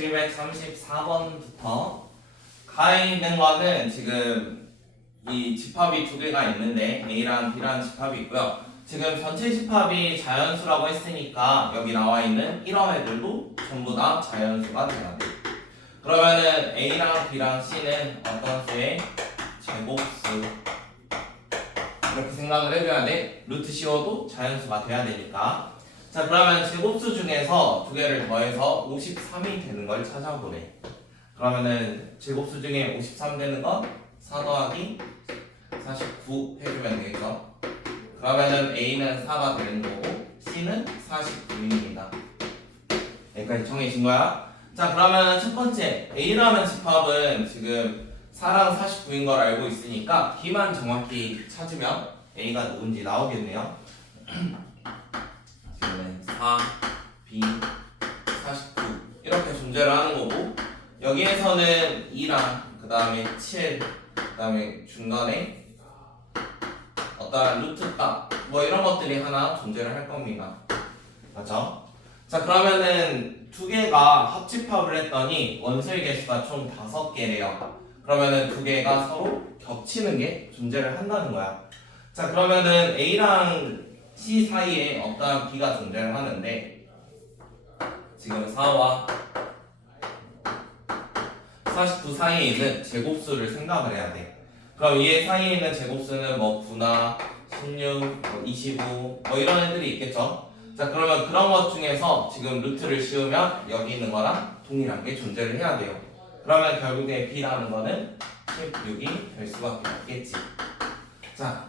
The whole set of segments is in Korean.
734번부터 가에 있는 거는 지금 이 집합이 두 개가 있는데 A랑 B라는 집합이 있고요. 지금 전체 집합이 자연수라고 했으니까 여기 나와 있는 이런 애들도 전부 다 자연수가 돼야 돼. 그러면은 A랑 B랑 C는 어떤 수의 제곱수 이렇게 생각을 해줘야 돼. 루트 씌워도 자연수가 돼야 되니까. 자, 그러면 제곱수 중에서 두 개를 더해서 53이 되는 걸 찾아보래. 그러면은 제곱수 중에 53 되는 건 4 더하기 49 해주면 되겠죠. 그러면은 A는 4가 되는 거고 C는 49입니다. 여기까지 정해진 거야. 자, 그러면 첫 번째 A라는 집합은 지금 4랑 49인 걸 알고 있으니까 B만 정확히 찾으면 A가 누군지 나오겠네요. 지금은 4, B, 49 이렇게 존재를 하는 거고, 여기에서는 2랑 그 다음에 7, 그 다음에 중간에 어떤 루트 값 뭐 이런 것들이 하나 존재를 할 겁니다. 맞죠? 자, 그러면은 두 개가 합집합을 했더니 원소의 개수가 총 5개래요. 그러면은 두 개가 서로 겹치는 게 존재를 한다는 거야. 자, 그러면은 A랑 C 사이에 어떠한 B가 존재를 하는데, 지금 4와 49 사이에 있는 제곱수를 생각을 해야 돼. 그럼 이 사이에 있는 제곱수는 뭐 9나 16, 뭐 25, 뭐 이런 애들이 있겠죠. 자, 그러면 그런 것 중에서 지금 루트를 씌우면 여기 있는 거랑 동일한 게 존재를 해야 돼요. 그러면 결국에 B라는 거는 16이 될 수밖에 없겠지. 자,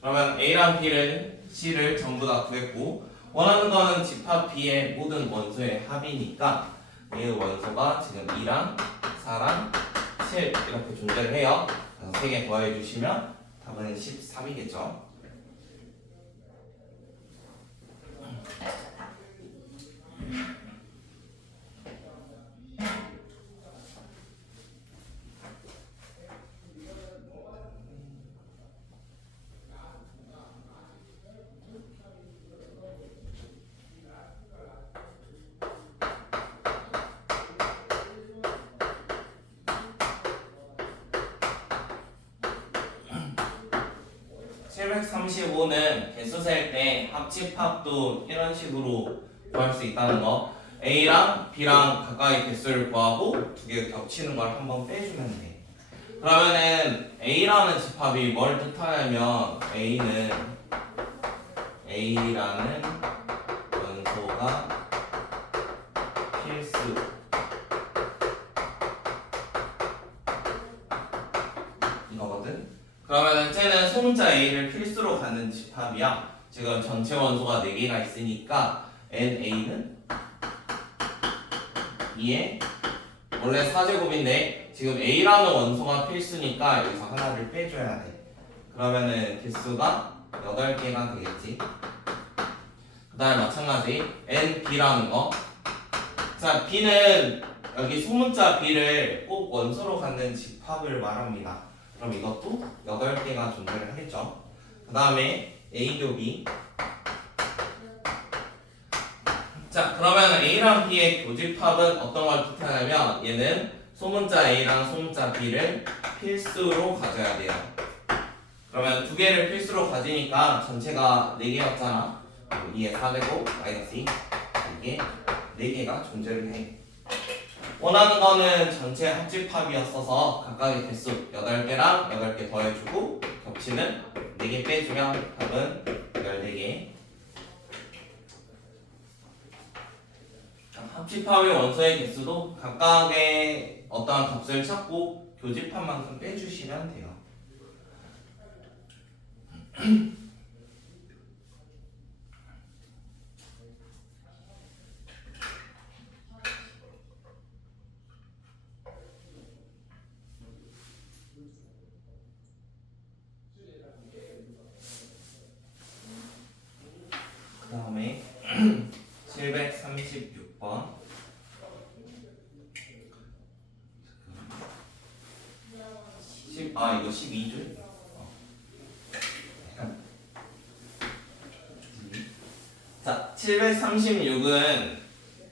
그러면 A랑 B를 C를 전부 다 구했고, 원하는 거는 집합 B의 모든 원소의 합이니까 A의 원소가 지금 2랑 4랑 7 이렇게 존재를 해요. 그래서 3개 더해 주시면 답은 13이겠죠. (735는) 개수 셀 때 합집합도 이런 식으로 구할 수 있다는 거. A랑 B랑 가까이 개수를 구하고 두 개 겹치는 걸 한번 빼주면 돼. 그러면은 A라는 집합이 뭘 뜻하냐면 A는 A라는 원소가 필수 이거거든. 그러면은 쟤는 소문자 A를 필수로 갖는 집합이야. 지금 전체 원소가 4개가 있으니까 NA는 2에 원래 4제곱인데 지금 A라는 원소가 필수니까 여기서 하나를 빼줘야 돼. 그러면은 개수가 8개가 되겠지. 그 다음에 마찬가지 NB라는 거. 자, B는 여기 소문자 B를 꼭 원소로 갖는 집합을 말합니다. 그럼 이것도 8개가 존재를 하겠죠. 그 다음에 A교비. 자, 그러면 A랑 B의 교집합은 어떤 걸 뜻하냐면 얘는 소문자 A랑 소문자 B를 필수로 가져야 돼요. 그러면 두 개를 필수로 가지니까 전체가 4개였잖아. 2에 4되고 마이너스 2 이게 4개가 존재를 해. 원하는 거는 전체 합집합이었어서 각각의 개수 8개랑 8개 더해주고 겹치는 4개 빼주면 답은 14개. 합집합의 원소의 개수도 각각의 어떠한 값을 찾고 교집합만큼 빼주시면 돼요. 그 다음에 736번. 이거 12줄? 자, 736은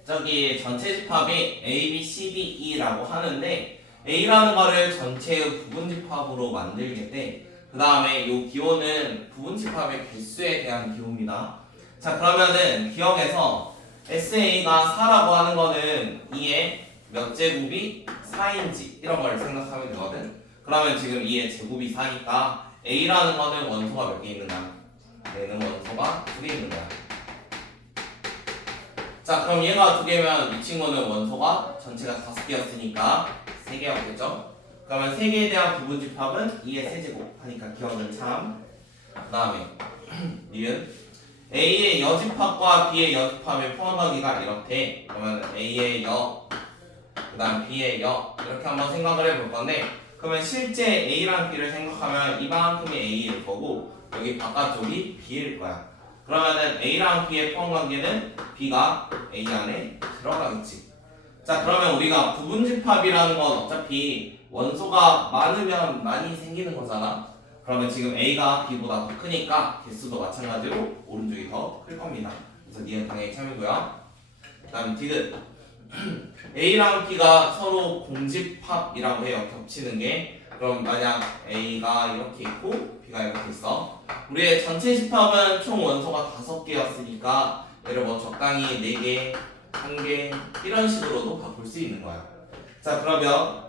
저기 전체 집합이 A, B, C, D, E라고 하는데 A라는 거를 전체의 부분 집합으로 만들게 돼. 그 다음에 이 기호는 부분 집합의 개수에 대한 기호입니다. 자, 그러면은 기억에서 SA가 4라고 하는 거는 2의 몇 제곱이 4인지 이런 걸 생각하면 되거든. 그러면 지금 2의 제곱이 4니까 A라는 거는 원소가 몇 개 있는 거야? 얘는 원소가 2개 있는 거야. 자, 그럼 얘가 2개면 이 친구는 원소가 전체가 5개였으니까 3개였겠죠? 그러면 3개에 대한 부분 집합은 2의 세제곱 하니까 기억은 참. 그 다음에 니은 A의 여집합과 B의 여집합의 포함하기가 이렇대. 그러면 A의 여, 그 다음 B의 여 이렇게 한번 생각을 해볼 건데, 그러면 실제 A랑 B를 생각하면 이만큼이 A일 거고 여기 바깥쪽이 B일 거야. 그러면은 A랑 B의 포함관계는 B가 A 안에 들어가겠지. 자, 그러면 우리가 부분집합이라는 건 어차피 원소가 많으면 많이 생기는 거잖아. 그러면 지금 A가 B보다 더 크니까 개수도 마찬가지로 오른쪽이 더 클 겁니다. 그래서 니은 당연히 참이고요. 그 다음 디귿 A랑 B가 서로 공집합이라고 해요. 겹치는 게. 그럼 만약 A가 이렇게 있고 B가 이렇게 있어. 우리의 전체 집합은 총 원소가 5개였으니까 얘를 뭐 적당히 4개, 1개 이런 식으로도 바꿀 수 있는 거야. 자, 그러면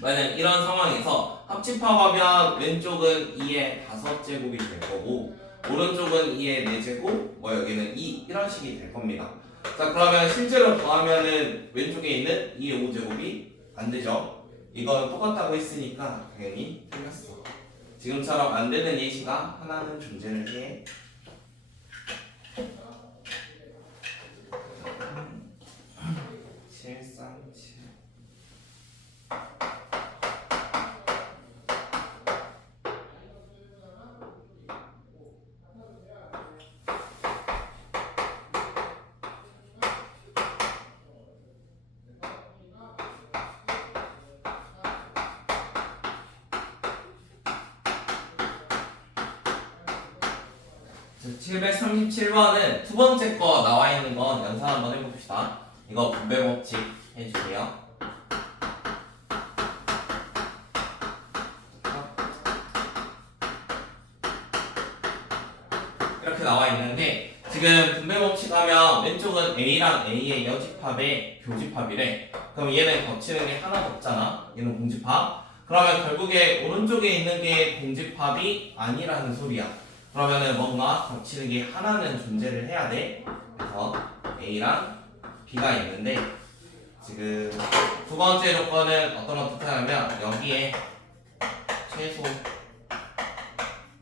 만약 이런 상황에서 합집합하면 왼쪽은 2의 5제곱이 될 거고 오른쪽은 2의 4제곱, 뭐 여기는 2 이런 식이 될 겁니다. 자, 그러면 실제로 더하면은 왼쪽에 있는 2의 5제곱이 안 되죠. 이건 똑같다고 했으니까 당연히 틀렸어. 지금처럼 안 되는 예시가 하나는 존재를 해. 자, 737번은 두 번째 거 나와 있는 건 연산 한번 해봅시다. 이거 분배 법칙 해주세요. 이렇게 나와 있는데 지금 분배 법칙 하면 왼쪽은 A랑 A의 여집합의 교집합이래. 그럼 얘는 겹치는 게 하나도 없잖아. 얘는 공집합. 그러면 결국에 오른쪽에 있는 게 공집합이 아니라는 소리야. 그러면은 뭔가 겹치는 게 하나는 존재를 해야 돼. 그래서 A랑 B가 있는데 지금 두 번째 조건은 어떤 거 뜻하냐면 여기에 최소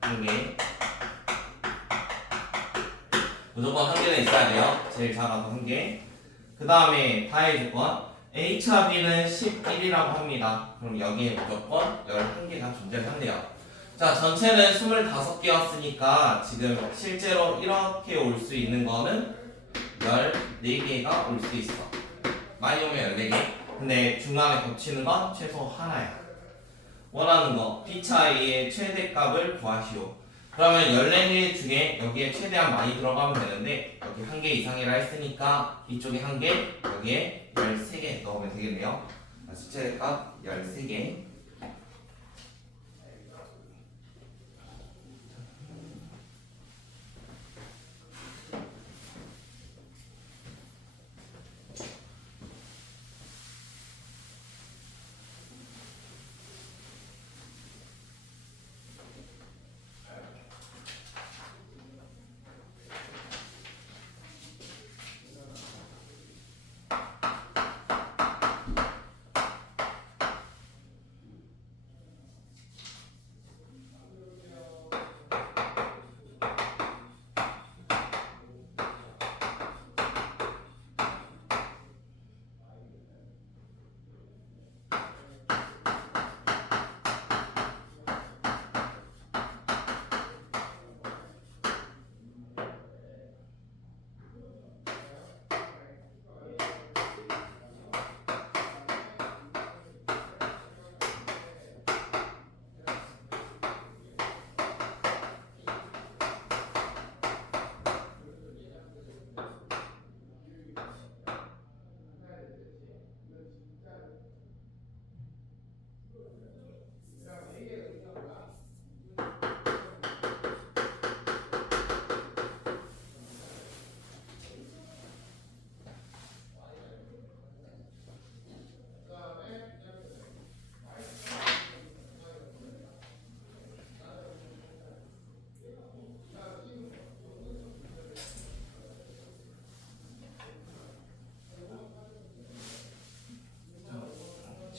한 개, 무조건 한 개는 있어야 돼요. 제일 작아도 한 개. 그 다음에 다의 조건 A차 B는 11이라고 합니다. 그럼 여기에 무조건 11개가 존재를 한대요. 자, 전체는 25개였으니까 지금 실제로 이렇게 올 수 있는 거는 14개가 올 수 있어. 많이 오면 14개. 근데 중간에 겹치는 건 최소 하나야. 원하는 거 B차 A의 최대값을 구하시오. 그러면 14개 중에 여기에 최대한 많이 들어가면 되는데 여기 1개 이상이라 했으니까 이쪽에 1개, 여기에 13개 넣으면 되겠네요. 최대값 13개.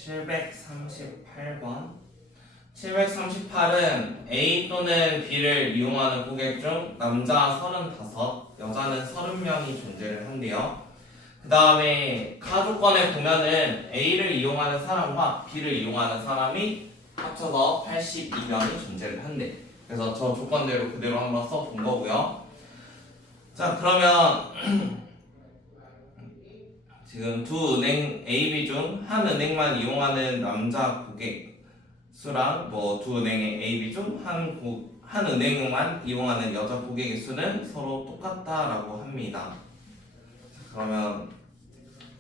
738번. 738은 A 또는 B를 이용하는 고객 중 남자 35, 여자는 30명이 존재를 한대요. 그 다음에 가조건에 보면은 A를 이용하는 사람과 B를 이용하는 사람이 합쳐서 82명이 존재를 한대. 그래서 저 조건대로 그대로 한번 써본 거고요. 자, 그러면 지금 두 은행 A, B 중 한 은행만 이용하는 남자 고객 수랑 뭐 두 은행의 A, B 중 한 은행만 이용하는 여자 고객의 수는 서로 똑같다라고 합니다. 자, 그러면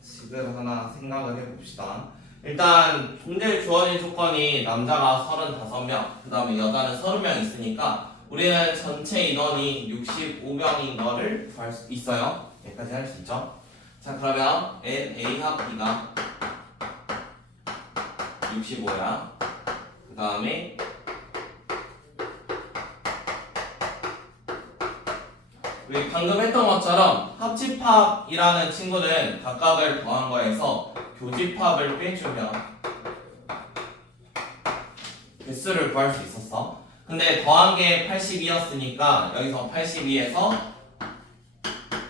식을 하나 생각을 해봅시다. 일단 문제에 주어진 조건이 남자가 35명, 그 다음에 여자는 30명 있으니까 우리는 전체 인원이 65명인 거를 구할 수 있어요. 여기까지 할 수 있죠. 자, 그러면 A 합 B가 65야. 그 다음에 우리 방금 했던 것처럼 합집합이라는 친구는 각각을 더한 거에서 교집합을 빼주면 개수를 구할 수 있었어. 근데 더한 게 82였으니까 여기서 82에서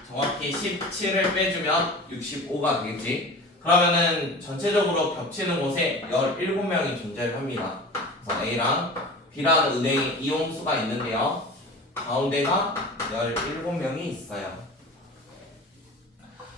정확히 17을 빼주면 65가 되겠지. 그러면은 전체적으로 겹치는 곳에 17명이 존재를 합니다. 그래서 A랑 B라는 은행의 이용수가 있는데요. 가운데가 17명이 있어요.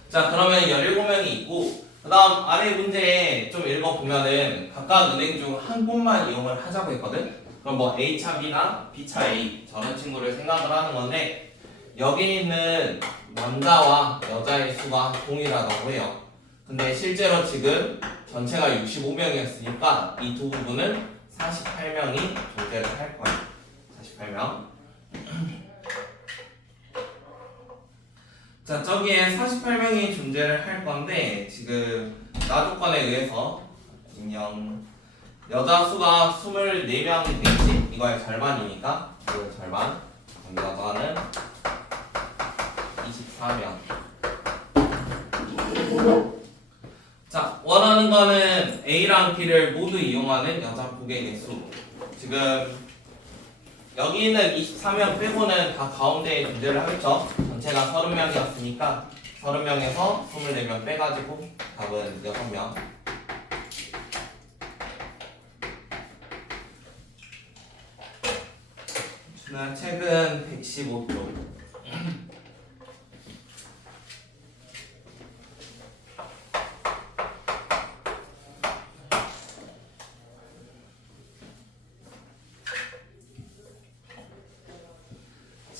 자, 그러면 17명이 있고 그 다음 아래 문제에 좀 읽어보면은 각각 은행 중 한 곳만 이용을 하자고 했거든. 그럼 뭐 A차 B나 B차 A 저런 친구를 생각을 하는 건데 여기 있는 남자와 여자의 수가 동일하다고 해요. 근데 실제로 지금 전체가 65명이었으니까 이 두 부분은 48명이 존재를 할 거예요. 48명. 자, 저기에 48명이 존재를 할 건데 지금 나 조건에 의해서 인형 여자 수가 24명이 되겠지? 이거의 절반이니까 이거 절반. 여자는 24명. 자, 원하는 거는 A랑 B를 모두 이용하는 여자 고객의 수. 지금 여기 있는 24명 빼고는 다 가운데에 존재를 하겠죠. 전체가 30명이었으니까 30명에서 24명 빼가지고 답은 6명. 준아 책은 115쪽.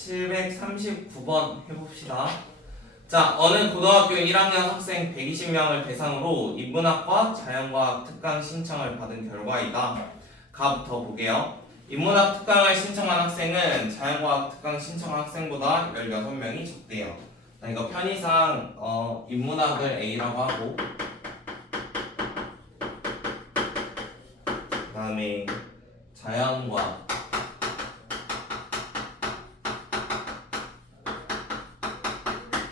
(739번) 해봅시다. 자, 어느 고등학교 1학년 학생 120명을 대상으로 인문학과 자연과학 특강 신청을 받은 결과이다. 가부터 보게요. 인문학 특강을 신청한 학생은 자연과학 특강 신청한 학생보다 16명이 적대요. 자, 이거 편의상 인문학을 A라고 하고 그 다음에 자연과학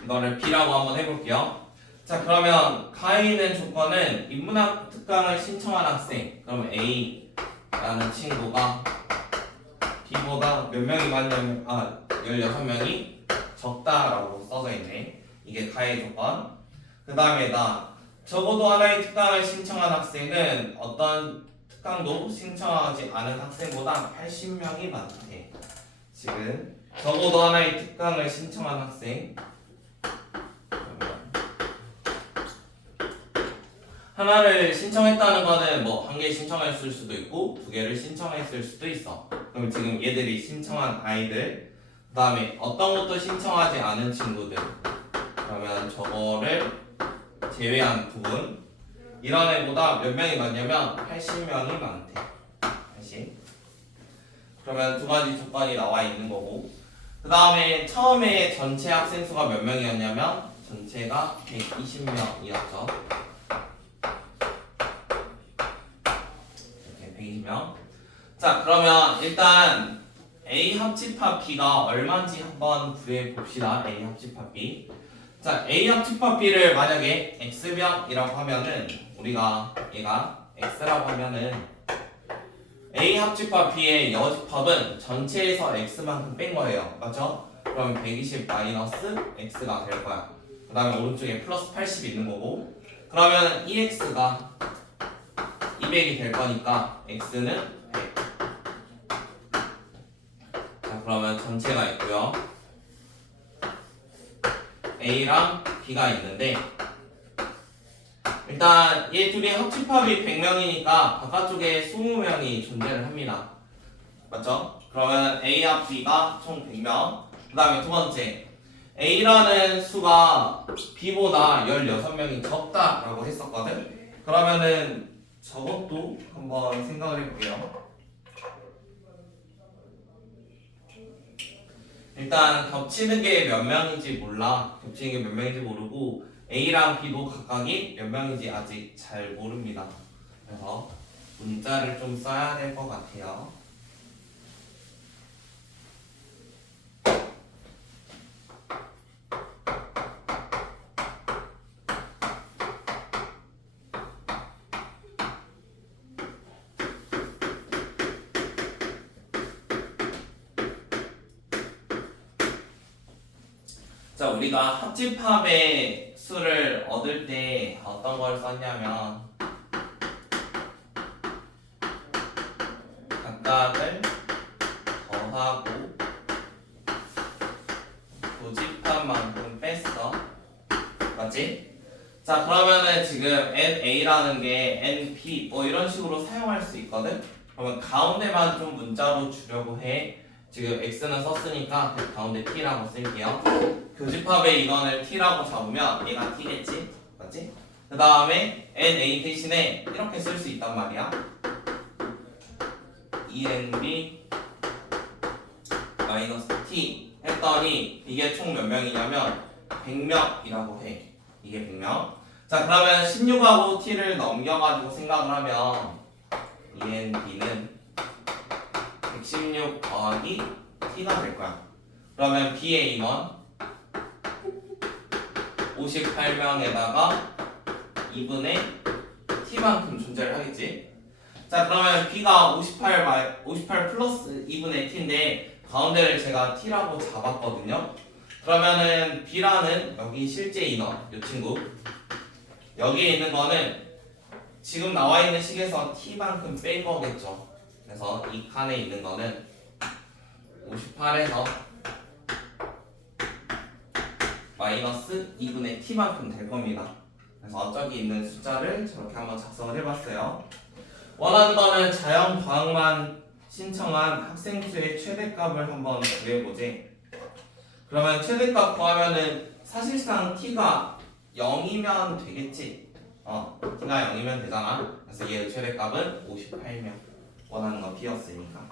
이거를 B라고 한번 해볼게요. 자, 그러면 가에 있는 조건은 인문학 특강을 신청한 학생, 그럼 A라는 친구가 B보다 몇 명이 많냐면 16명이 적다라고 써져 있네. 이게 가의 조건. 그 다음에 적어도 하나의 특강을 신청한 학생은 어떤 특강도 신청하지 않은 학생보다 80명이 많대. 지금 적어도 하나의 특강을 신청한 학생 하나를 신청했다는 거는 뭐 한 개 신청했을 수도 있고 두 개를 신청했을 수도 있어. 그럼 지금 얘들이 신청한 아이들, 그 다음에 어떤 것도 신청하지 않은 친구들, 그러면 저거를 제외한 부분, 이런 애보다 몇 명이 많냐면 80명이 많대. 80. 그러면 두 가지 조건이 나와 있는 거고, 그 다음에 처음에 전체 학생 수가 몇 명이었냐면 전체가 120명이었죠. 120명. 자, 그러면 일단 A 합집합 B가 얼마인지 한번 구해 봅시다. A 합집합 B. 자, A 합집합 B를 만약에 X명이라고 하면은 우리가 얘가 x라고 하면은 A 합집합 B의 여집합은 전체에서 x만큼 뺀 거예요. 맞죠? 그럼 120 마이너스 x가 될 거야. 그 다음에 오른쪽에 플러스 80 있는 거고, 그러면 2x가 200이 될 거니까 x는 100. 자, 그러면 전체가 있고요. A랑 B가 있는데, 일단 얘 둘이 합집합이 100명이니까 바깥쪽에 20명이 존재를 합니다. 맞죠? 그러면 A와 B가 총 100명. 그 다음에 두 번째, A라는 수가 B보다 16명이 적다라고 했었거든? 그러면은 저것도 한번 생각을 해볼게요. 일단 겹치는 게 몇 명인지 몰라. 겹치는 게 몇 명인지 모르고 A랑 B도 각각이 몇 명인지 아직 잘 모릅니다. 그래서 문자를 좀 써야 될 것 같아요. 자, 우리가 합집합의 수를 얻을 때 어떤 걸 썼냐면 각각을 더하고 교집합만큼 뺐어. 맞지? 자, 그러면은 지금 NA라는 게 NB 뭐 이런 식으로 사용할 수 있거든? 그러면 가운데만 좀 문자로 주려고 해. 지금 X는 썼으니까 그 가운데 T라고 쓸게요. 교집합의 인원을 T라고 잡으면 얘가 T겠지? 맞지? 그 다음에 NA 대신에 이렇게 쓸 수 있단 말이야. ENB 마이너스 T 했더니 이게 총 몇 명이냐면 100명이라고 해. 이게 100명. 자, 그러면 16하고 T를 넘겨가지고 생각을 하면 ENB는 116 더하기 T가 될 거야. 그러면 B의 인원 58명에다가 2분의 T만큼 존재를 하겠지. 자, 그러면 B가 58 플러스 2분의 T인데 가운데를 제가 T라고 잡았거든요. 그러면은 B라는 여기 실제 인원, 이 친구 여기에 있는 거는 지금 나와 있는 식에서 T만큼 뺀 거겠죠. 그래서 이 칸에 있는 거는 58에서 마이너스 2분의 T만큼 될 겁니다. 그래서 저기 있는 숫자를 저렇게 한번 작성을 해봤어요. 원하는 거는 자연과학만 신청한 학생 수의 최대값을 한번 구해보지. 그러면 최대값 구하면은 사실상 T가 0이면 되겠지. T가 0이면 되잖아. 그래서 얘의 최대값은 58명. 원하는 건 B였으니까.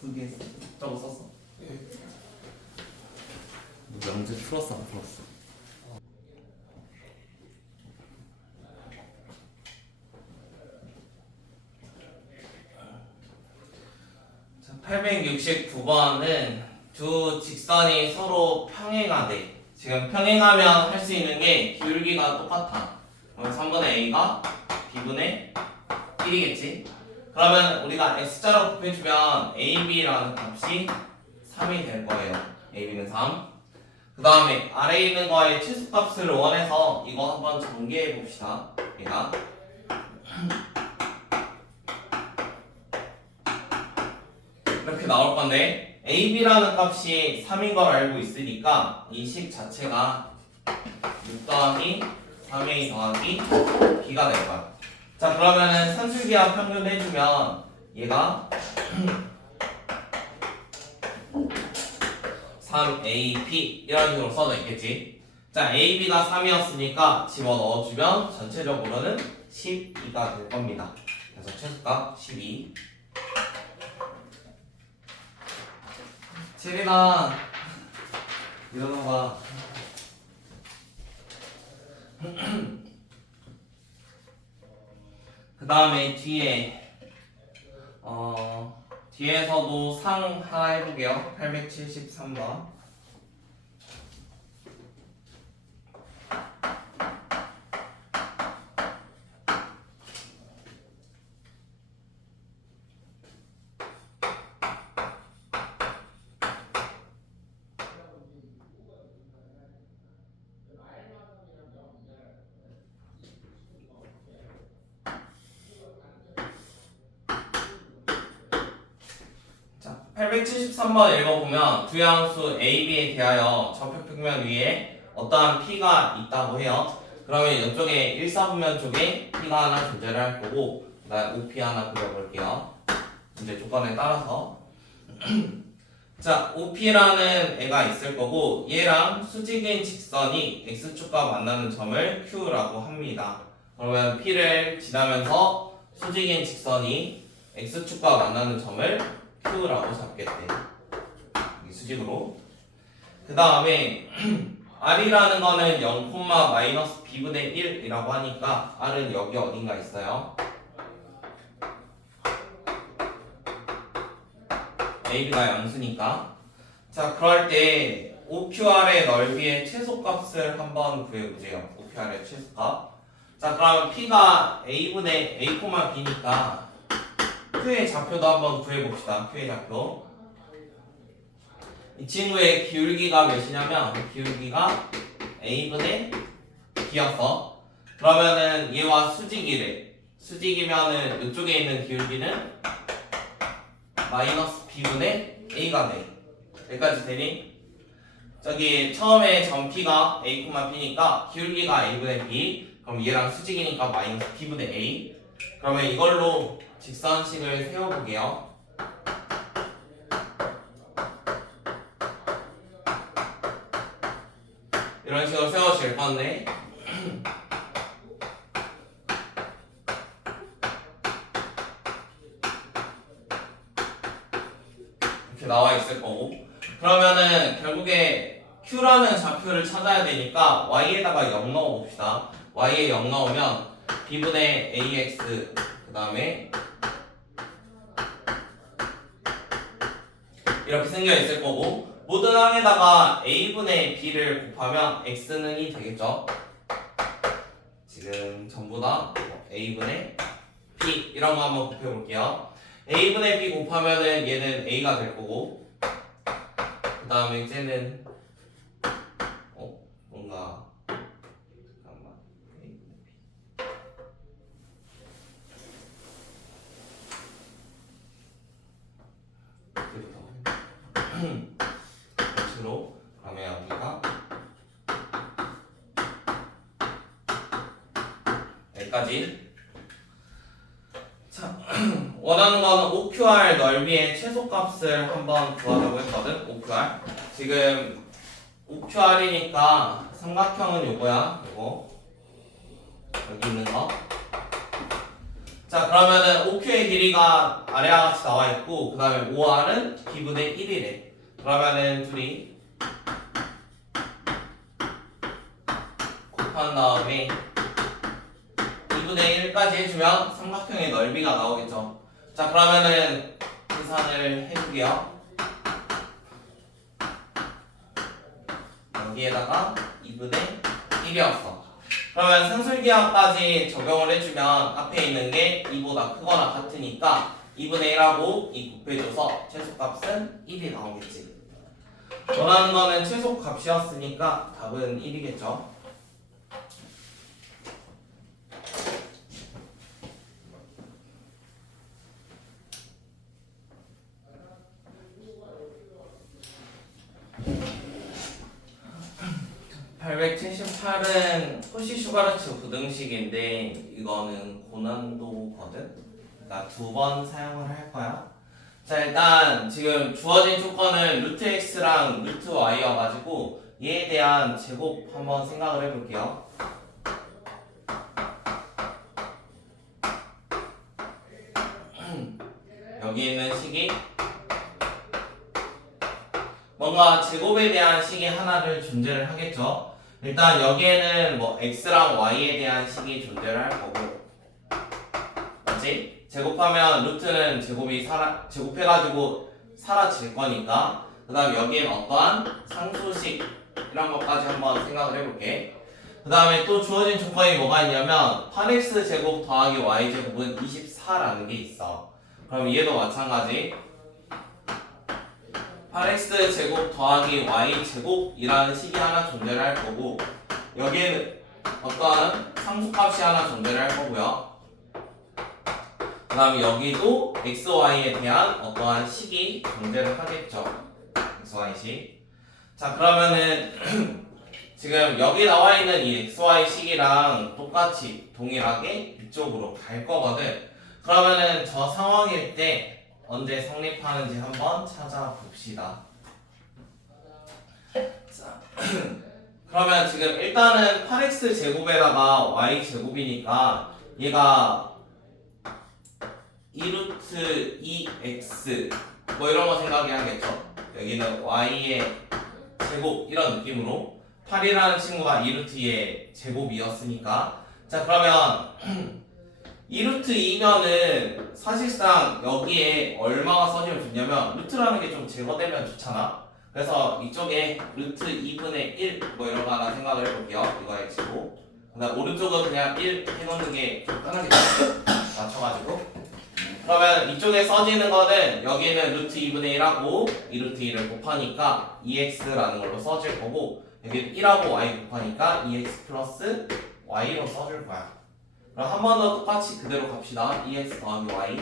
쓰게 저거 썼어? 명제 풀었어 안 풀었어? 869번은 두 직선이 서로 평행하대. 지금 평행하면 할 수 있는 게 기울기가 똑같아. 그러면 3분의 A가 B분의 1이겠지? 그러면 우리가 X자로 곱해주면 AB라는 값이 3이 될 거예요. AB는 3. 그 다음에 아래에 있는 거의 치수값을 원해서 이거 한번 전개해 봅시다. 얘가 이렇게 나올 건데 AB라는 값이 3인 걸 알고 있으니까 이 식 자체가 6 더하기 3A 더하기 B가 될 거야. 자, 그러면은 산술기하 평균 해주면 얘가 3AB 이런 식으로 써져 있겠지. 자, AB가 3이었으니까 집어넣어주면 전체적으로는 12가 될 겁니다. 그래서 최소값 12. 채린아 일어나봐. 그 다음에 뒤에서도 상 하나 해볼게요. 873번. 873번 읽어보면 두 양수 A, B에 대하여 좌표평면 위에 어떠한 P가 있다고 해요. 그러면 이쪽에 1, 4분면 쪽에 P가 하나 존재를 할 거고 그다음 OP 하나 그려볼게요. 이제 조건에 따라서 자, OP라는 애가 있을 거고 얘랑 수직인 직선이 X축과 만나는 점을 Q라고 합니다. 그러면 P를 지나면서 수직인 직선이 X축과 만나는 점을 Q라고 잡겠대. 이 수직으로. 그 다음에 R이라는 거는 0, 마이너스 B분의 1이라고 하니까 R은 여기 어딘가 있어요. AB가 양수니까. 자, 그럴 때 OQR의 넓이의 최소값을 한번 구해보세요. OQR의 최소값. 자, 그러면 P가 A분의 A, B니까 Q의 좌표도 한번 구해봅시다. Q의 좌표. 이 친구의 기울기가 몇이냐면 기울기가 A분의 B였어. 그러면은 얘와 수직이래. 수직이면은 이쪽에 있는 기울기는 마이너스 B분의 A가 돼. 여기까지 되니? 저기 처음에 점 P가 A, B니까 기울기가 A분의 B. 그럼 얘랑 수직이니까 마이너스 B분의 A. 그러면 이걸로 직선식을 세워볼게요. 이런 식으로 세워질 건데 이렇게 나와 있을 거고 그러면은 결국에 Q라는 좌표를 찾아야 되니까 Y에다가 0 넣어봅시다. Y에 0 넣으면 B분의 AX 그 다음에 이렇게 생겨 있을 거고 모든 항에다가 A분의 B를 곱하면 X는 1이 되겠죠. 지금 전부 다 A분의 B 이런 거 한번 곱해 볼게요. A분의 B 곱하면은 얘는 A가 될 거고 그 다음에 쟤는 뭔가 잠깐만 X로 그러면 여기가 여기까지. 자, 원하는 거는 OQR 넓이의 최소값을 한번 구하려고 했거든. OQR 지금 OQR이니까 삼각형은 요거야. 요거 여기 있는 거. 자, 그러면은 OQ의 길이가 아래와 같이 나와 있고 그 다음에 OR은 B분의 1이래. 그러면은 둘이 곱한 다음에 2분의 1까지 해주면 삼각형의 넓이가 나오겠죠. 자, 그러면은 계산을 해줄게요. 여기에다가 2분의 1이었어. 그러면 상술기하까지 적용을 해주면 앞에 있는 게 2보다 크거나 같으니까 2분의 1하고 2 곱해줘서 최소값은 1이 나오겠지. 원하는 거는 최소값이었으니까 답은 1이겠죠. (878은) 푸시 슈가르츠 부등식인데 이거는 고난도거든? 그러니까 2번 사용을 할 거야. 자, 일단 지금 주어진 조건은 루트 x랑 루트 y여가지고 얘에 대한 제곱 한번 생각을 해볼게요. 여기 있는 식이 뭔가 제곱에 대한 식이 하나를 존재를 하겠죠. 일단 여기에는 뭐 x랑 y에 대한 식이 존재를 할 거고, 맞지? 제곱하면 루트는 제곱해가지고 사라질 거니까. 그 다음 여기에는 어떠한 상수식 이런 것까지 한번 생각을 해볼게. 그 다음에 또 주어진 조건이 뭐가 있냐면 8x 제곱 더하기 y 제곱은 24라는 게 있어. 그럼 얘도 마찬가지 8x 제곱 더하기 y 제곱이라는 식이 하나 존재를 할 거고 여기에는 어떠한 상수값이 하나 존재를 할 거고요. 그 다음에 여기도 xy에 대한 어떠한 식이 존재를 하겠죠. xy식. 자, 그러면은 지금 여기 나와 있는 이 xy식이랑 똑같이 동일하게 이쪽으로 갈 거거든. 그러면은 저 상황일 때 언제 성립하는지 한번 찾아봅시다. 자, 그러면 지금 일단은 8x 제곱에다가 y 제곱이니까 얘가 2루트 2x 뭐 이런 거 생각해야겠죠. 여기는 y의 제곱 이런 느낌으로 8이라는 친구가 2루트 2의 제곱이었으니까. 자, 그러면 2루트 2면은 사실상 여기에 얼마가 써지면 좋냐면 루트라는 게 좀 제거되면 좋잖아. 그래서 이쪽에 루트 2분의 1 뭐 이런 거 하나 생각을 해볼게요. 이거 x고 그다음 오른쪽은 그냥 1 해놓는 게 좀 편하겠죠. 맞춰가지고. 그러면 이쪽에 써지는 거는 여기는 루트 2분의 1하고 2루트 2를 곱하니까 2x라는 걸로 써질 거고 여기 1하고 y 곱하니까 2x 플러스 y로 써줄 거야. 그럼 한 번 더 똑같이 그대로 갑시다. 2x 더하기 y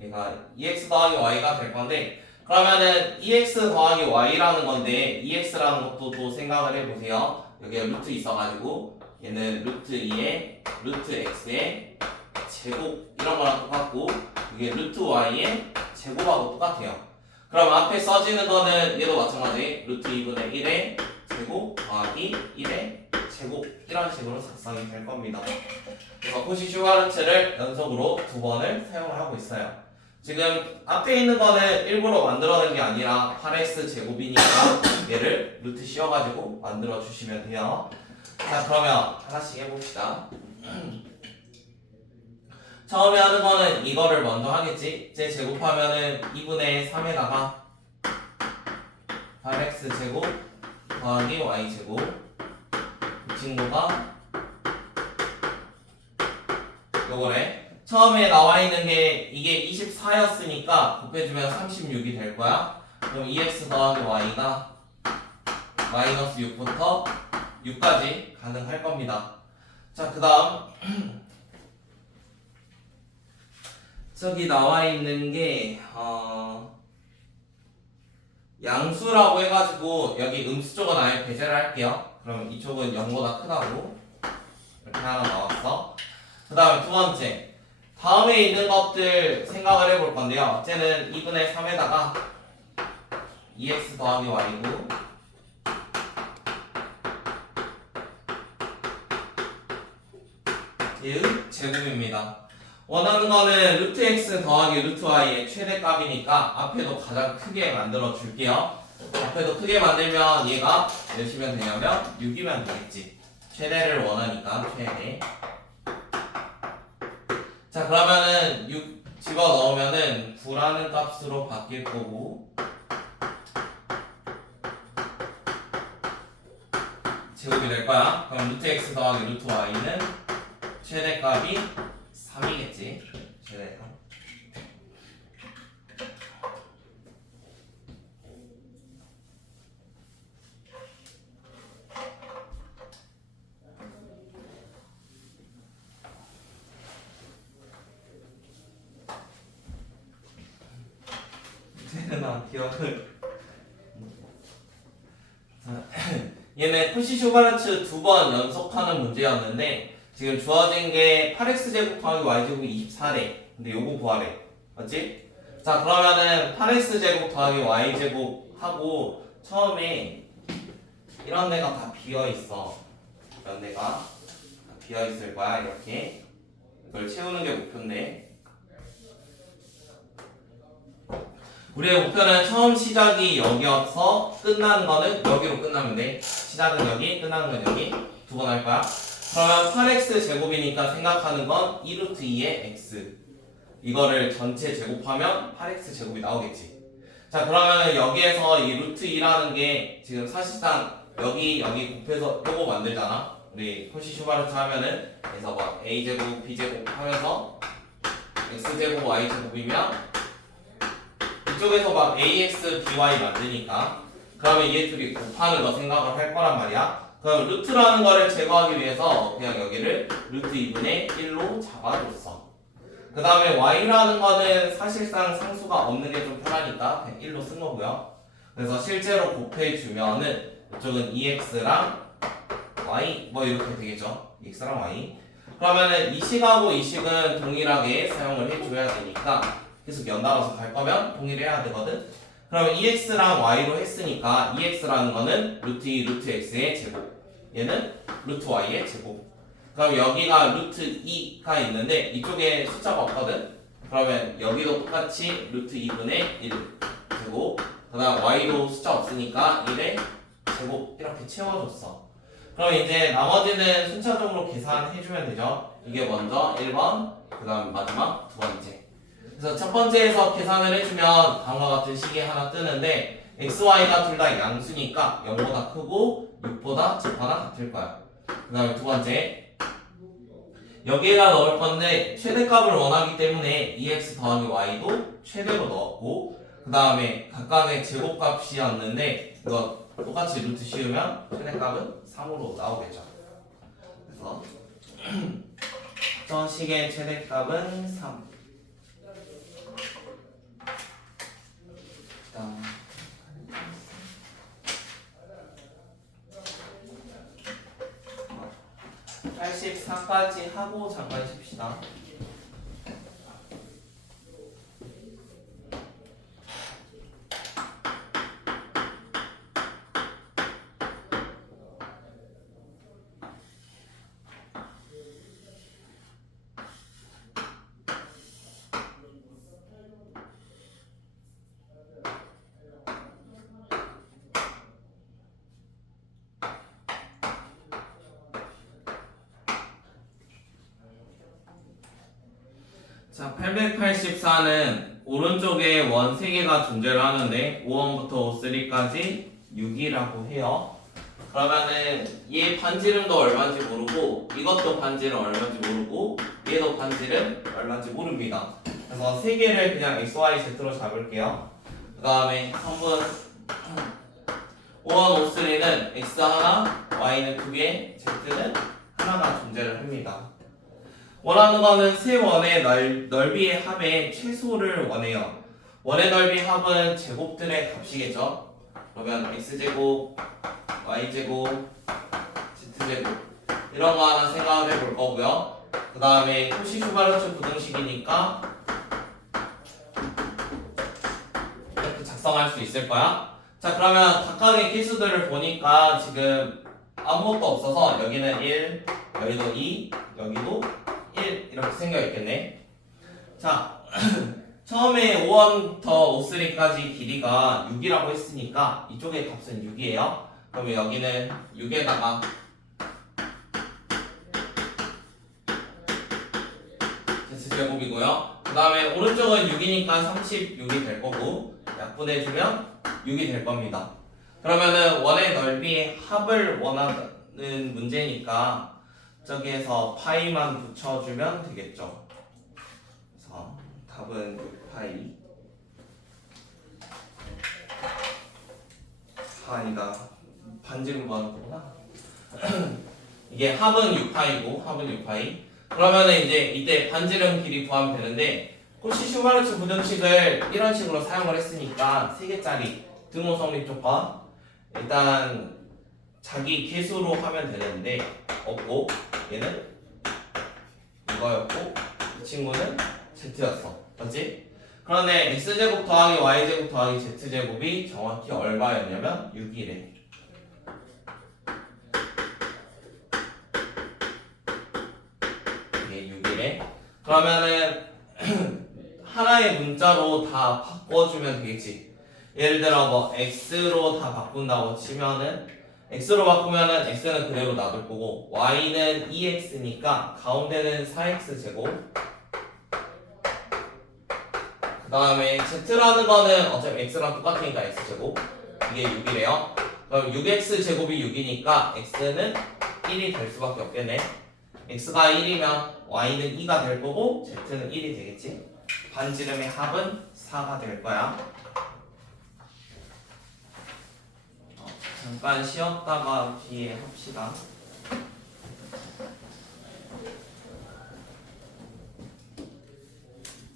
얘가 2x 더하기 y가 될 건데 그러면은 2x 더하기 y라는 건데 2x라는 것도 또 생각을 해보세요. 여기에 루트 있어가지고 얘는 루트 2에 루트 x의 제곱 이런 거랑 똑같고 이게 루트 y의 제곱하고 똑같아요. 그럼 앞에 써지는 거는 얘도 마찬가지 루트 2분의 1의 제곱 더하기 1의 제곱 이런 식으로 작성이 될 겁니다. 그래서 코시-슈바르츠를 연속으로 2번을 사용을 하고 있어요. 지금 앞에 있는 거는 일부러 만들어낸 게 아니라 8x 제곱이니까 얘를 루트 씌워가지고 만들어 주시면 돼요. 자, 그러면 하나씩 해봅시다. 처음에 하는 거는 이거를 먼저 하겠지. 이제 제곱하면은 2분의 3에다가 8x 제곱 더하기 y 제곱 그 친구가 요거래. 처음에 나와 있는 게 이게 24였으니까 곱해주면 36이 될 거야. 그럼 2x 더하기 y가 마이너스 6부터 6까지 가능할 겁니다. 자, 그 다음 저기 나와 있는 게 양수라고 해가지고 여기 음수 쪽은 아예 배제를 할게요. 그럼 이쪽은 0보다 크다고 이렇게 하나 나왔어. 그 다음에 두 번째 다음에 있는 것들 생각을 해볼 건데요. 쟤는 2분의 3에다가 2x 더하기 y고 얘의 제곱입니다. 원하는 거는 루트 x 더하기 루트 y의 최대값이니까 앞에도 가장 크게 만들어 줄게요. 앞에도 크게 만들면 얘가 몇이면 되냐면 6이면 되겠지. 최대를 원하니까 최대. 자, 그러면은 6 집어넣으면은 9라는 값으로 바뀔 거고 제곱이 될 거야. 그럼 루트 x 더하기 루트 y는 최대값이 3이겠지. 최대값. 쟤는 기억을. 얘는 코시-슈바르츠 2번 연속하는 문제였는데 지금 주어진 게 8x제곱 더하기 y제곱이 24래. 근데 요거 구하래. 맞지? 자, 그러면은 8x제곱 더하기 y제곱 하고 처음에 이런 데가 다 비어있어. 이런 데가 다 비어있을 거야. 이렇게 이걸 채우는 게 목표인데 우리의 목표는 처음 시작이 여기여서 끝나는 거는 여기로 끝나면 돼. 시작은 여기, 끝나는 건 여기. 두 번 할 거야. 그러면 8x 제곱이니까 생각하는 건 2루트 2의 x. 이거를 전체 제곱하면 8x 제곱이 나오겠지. 자, 그러면 여기에서 이 루트 2라는 게 지금 사실상 여기 곱해서 요거 만들잖아. 우리 코시-슈바르츠 하면은 그래서 뭐 a제곱, b제곱 하면서 x제곱, y제곱이면 이쪽에서 막 ax, by 만드니까 그러면 얘 둘이 곱하는 거 생각을 할 거란 말이야. 그럼 루트라는 거를 제거하기 위해서 그냥 여기를 루트 2분의 1로 잡아줬어. 그 다음에 y라는 거는 사실상 상수가 없는 게 좀 편하니까 그냥 1로 쓴 거고요. 그래서 실제로 곱해주면은 이쪽은 2x랑 y 뭐 이렇게 되겠죠. 2x랑 y. 그러면은 이 식하고 이 식은 동일하게 사용을 해줘야 되니까 계속 연달아서 갈 거면 동일해야 되거든. 그러면 2x랑 y로 했으니까 2x라는 거는 루트 2 루트 x의 제곱, 얘는 루트 y의 제곱. 그럼 여기가 루트 2가 있는데 이쪽에 숫자가 없거든. 그러면 여기도 똑같이 루트 2분의 1 제곱, 그 다음 y도 숫자 없으니까 1의 제곱 이렇게 채워줬어. 그럼 이제 나머지는 순차적으로 계산해주면 되죠. 이게 먼저 1번, 그 다음 마지막 두 번째. 그래서 첫 번째에서 계산을 해주면 다음과 같은 식이 하나 뜨는데 x, y가 둘 다 양수니까 0보다 크고 6보다 작거나 같을 거야. 그 다음에 두 번째, 여기에다 넣을 건데 최대값을 원하기 때문에 2x 더하기 y도 최대로 넣었고, 그 다음에 각각의 제곱값이었는데 이거 똑같이 루트 씌우면 최대값은 3으로 나오겠죠. 그래서 저 식의 최대값은 3. 그다음 84까지 하고 잠깐 쉽시다. 자, 884는 오른쪽에 원 3개가 존재를 하는데 5원부터 53까지 6이라고 해요. 그러면은 얘 반지름도 얼마인지 모르고 이것도 반지름 얼마인지 모르고 얘도 반지름 얼마인지 모릅니다. 그래서 3개를 그냥 x, y, z로 잡을게요. 그 다음에 성분 5원 53는 x 하나, y는 2개, z는 하나가 존재를 합니다. 원하는 거는 세 원의 넓이의 합의 최소를 원해요. 원의 넓이 합은 제곱들의 값이겠죠. 그러면 x제곱, y제곱, z제곱 이런 거 하나 생각을 해볼 거고요. 그 다음에 코시-슈바르츠 부등식이니까 이렇게 작성할 수 있을 거야. 자, 그러면 각각의 개수들을 보니까 지금 아무것도 없어서 여기는 1, 여기도 2, 여기도 1 이렇게 생겨있겠네. 자, 처음에 5원부터 53까지 길이가 6이라고 했으니까 이쪽의 값은 6이에요. 그러면 여기는 6에다가 z제곱이고요. 그 다음에 오른쪽은 6이니까 36이 될 거고 약분해주면 6이 될 겁니다. 그러면은 원의 넓이의 합을 원하는 문제니까 저기에서 파이만 붙여주면 되겠죠. 그래서 답은 6파이. 아니다, 반지름 구하는 거구나. 이게 합은 6파이고 합은 6파이. 그러면은 이제 이때 반지름 길이 구하면 되는데 코시-슈바르츠 부등식을 이런 식으로 사용을 했으니까 3개짜리 등호 성립 조건 일단 자기 개수로 하면 되는데 없고, 얘는 이거였고 이 친구는 z였어. 맞지? 그런데 x제곱 더하기 y제곱 더하기 z제곱이 정확히 얼마였냐면 6이래. 이게 6이래. 그러면은 하나의 문자로 다 바꿔주면 되겠지. 예를 들어 뭐 x로 다 바꾼다고 치면은 x로 바꾸면은 x는 그대로 놔둘 거고 y는 2x니까 가운데는 4x 제곱, 그 다음에 z라는 거는 어차피 x랑 똑같으니까 x 제곱, 이게 6이래요. 그럼 6x 제곱이 6이니까 x는 1이 될 수밖에 없겠네. x가 1이면 y는 2가 될 거고 z는 1이 되겠지. 반지름의 합은 4가 될 거야. 잠깐 쉬었다가 뒤에 합시다.